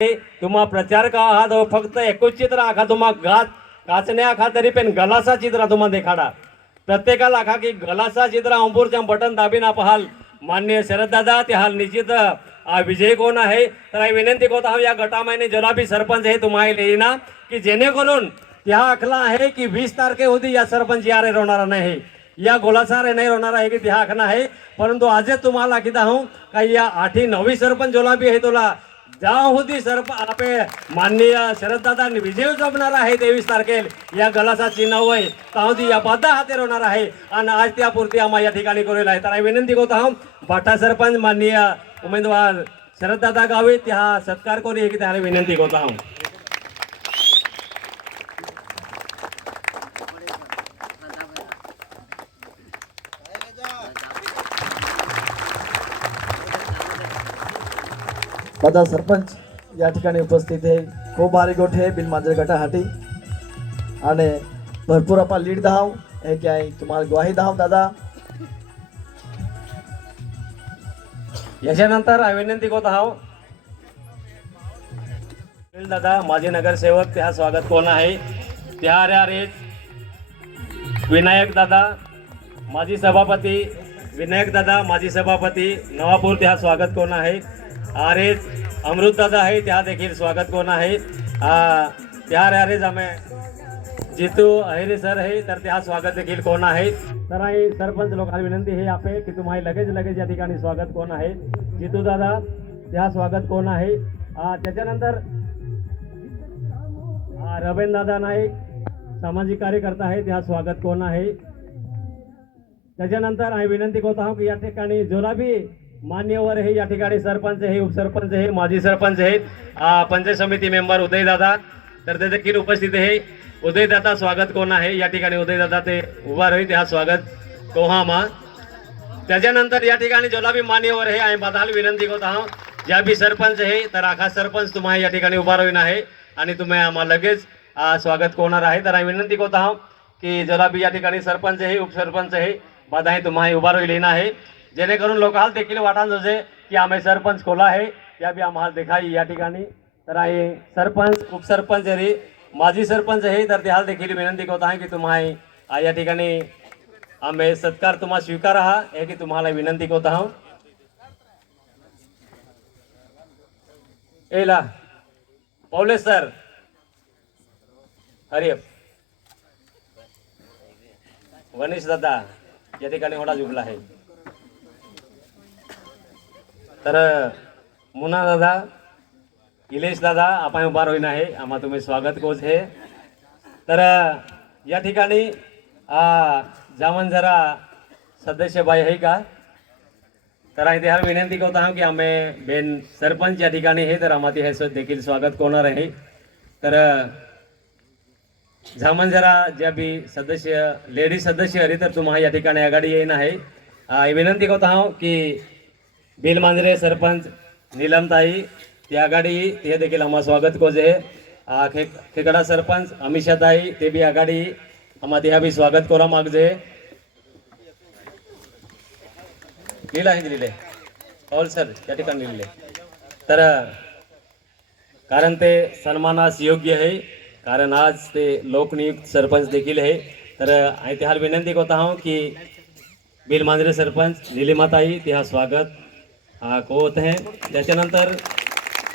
तुम्हा प्रचार का आहात फक्त एकूच चित्र आखा तुम्हा घात. काचण्या आखा तरी पण गलासा चित्र तुम्हा देखाडा. प्रत्येकाला आखा की गलासा चित्र अंबूरच्या बटन दाबीना पाहाल मान्य शरददादा ते हाल निश्चित. आ, विजय कोण आहे? तर विनंती करत आहोत या गटामाने जलाबी सरपंच हे तुम्हाला येईना की जेणेकरून त्या आखला आहे की वीस तारखे होती या सरपंच या रे होणार नाही. या गोलासार नाही होणार आहे की त्या आखणं आहे. परंतु आजच तुम्हाला किती आहो का या आठी नवी सरपंच जोलाबी आहे तुला? होती सरप आपे माननीय शरददादा विजय जपणार आहे तेवीस तारखेल. या गलासा चिन्ह होय ताहुदी या बाधा हाते होणार आहे. आणि आज त्यापुरती आम्हा या ठिकाणी करेल आहे. तर विनंती करतो हा बाटा सरपंच माननीय उमेदवार शरददादा गावे त्या सत्कार करू की त्याला विनंती करतो हा. दादा सरपंच या ठिकाणी उपस्थित आहे खूप भारी गोठ आहे बिल मांजर गटासाठी आणि भरपूर आपण लीड धाव हे की आहे तुम्हाला ग्वाही धाव दादा. याच्यानंतर विनंती करत आहोत दादा माजी नगरसेवक त्या स्वागत कोण आहे? त्या आर्या रे विनायक दादा माजी सभापती. विनायक दादा माजी सभापती. नवापूर त्या स्वागत कोण आहे? आरेज अमृत दादा आहे त्या देखील स्वागत कोण आहे? त्या अरे आम्ही जितू अहिरे सर आहे तर त्या स्वागत देखील कोण आहे तर आई सरपंच लोकांना विनंती हे आपे की तुम्हाला लगेच लगेच या ठिकाणी स्वागत कोण आहे? जितू दादा त्या स्वागत कोण आहे? त्याच्यानंतर रबेन दादा नाईक सामाजिक कार्यकर्ता आहे त्या स्वागत कोण आहे? त्याच्यानंतर आम्ही विनंती करत आहोत की या ठिकाणी जोराबी मान्यवर हे या ठिकाणी सरपंच हे उपसरपंच हे माजी सरपंच आहेत. पंचायत समिती मेंबर उदयदादा. तर ते देखील उपस्थित हे उदयदादा स्वागत कोण आहे? या ठिकाणी उदयदादा ते उभा राहील. हा स्वागत कोहामा त्याच्यानंतर या ठिकाणी जोलाबी मान्यवर हे आम्ही बदाल विनंती करत आहोत ज्या बी सरपंच हे तर आखा सरपंच तुम्हाला या ठिकाणी उभा राहीन आहे. आणि तुम्ही आम्हाला लगेच स्वागत कोणार आहे. तर आम्ही विनंती करत आहोत की जोलाबी या ठिकाणी सरपंच हे उपसरपंच हे बदाही तुम्हाला उभा राहील आहे. जेणेकरून लोकांना देखील वाटान जसे की आम्ही सरपंच खोला आहे. या बी आम्हाला देखाई या ठिकाणी. तर आहे सरपंच उपसरपंच जरी माजी सरपंच आहे तर त्याला देखील विनंती करत आहे की तुम्हाला या ठिकाणी आम्ही सत्कार तुम्हाला स्वीकार हा हे की तुम्हाला विनंती करत आहोत एला पौले सर. हरिअप वनिश दादा या ठिकाणी होडा झुकला आहे. तर मुना दादा इलेश दादा आपण उभा होईन आहे. आम्हा तुम्ही स्वागत कोच हे तर या ठिकाणी जामन जरा सदस्य बाई आहे का? तर आहे त्याला विनंती करत आहोत की आम्ही बेन सरपंच या ठिकाणी हे तर आम्हा हे देखील स्वागत करणार आहे. तर जामन जरा ज्या बी सदस्य लेडीज सदस्य हरी तर तुम्हाला या ठिकाणी आघाडी येईन आहे. विनंती करत आहोत की बिल मांजरे सरपंच नीलमताई ती आघाडी ते देखील आम्हा स्वागत कोजे. आ, खे खेकडा सरपंच अमिषाताई ते बी आघाडी आम्हा त्या बी स्वागत करा मागजे. लिहिलं आहे लिहिले ऑल सर त्या ठिकाणी लिहिले तर कारण ते सन्मानास योग्य आहे कारण आज ते लोकनियुक्त सरपंच देखील आहे. तर आणि विनंती करत आहो की बिल मांजरे सरपंच निलिमाताई ते हा स्वागत हा होत आहे. त्याच्यानंतर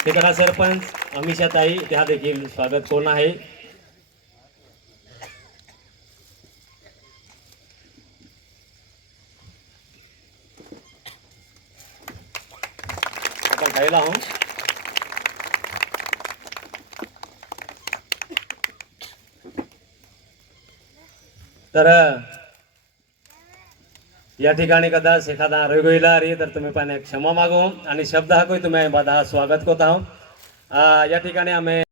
तिकडा सरपंच अमिषाताई त्या देखील स्वागत कोण आहे. आपण खायला आहोत. तर या ठिकाणी कदाच एखादा रविला रे तर तुम्ही पण क्षमा मागू आणि शब्द हा कोई तुम्ही बाधा स्वागत करत आहोत. या ठिकाणी आम्ही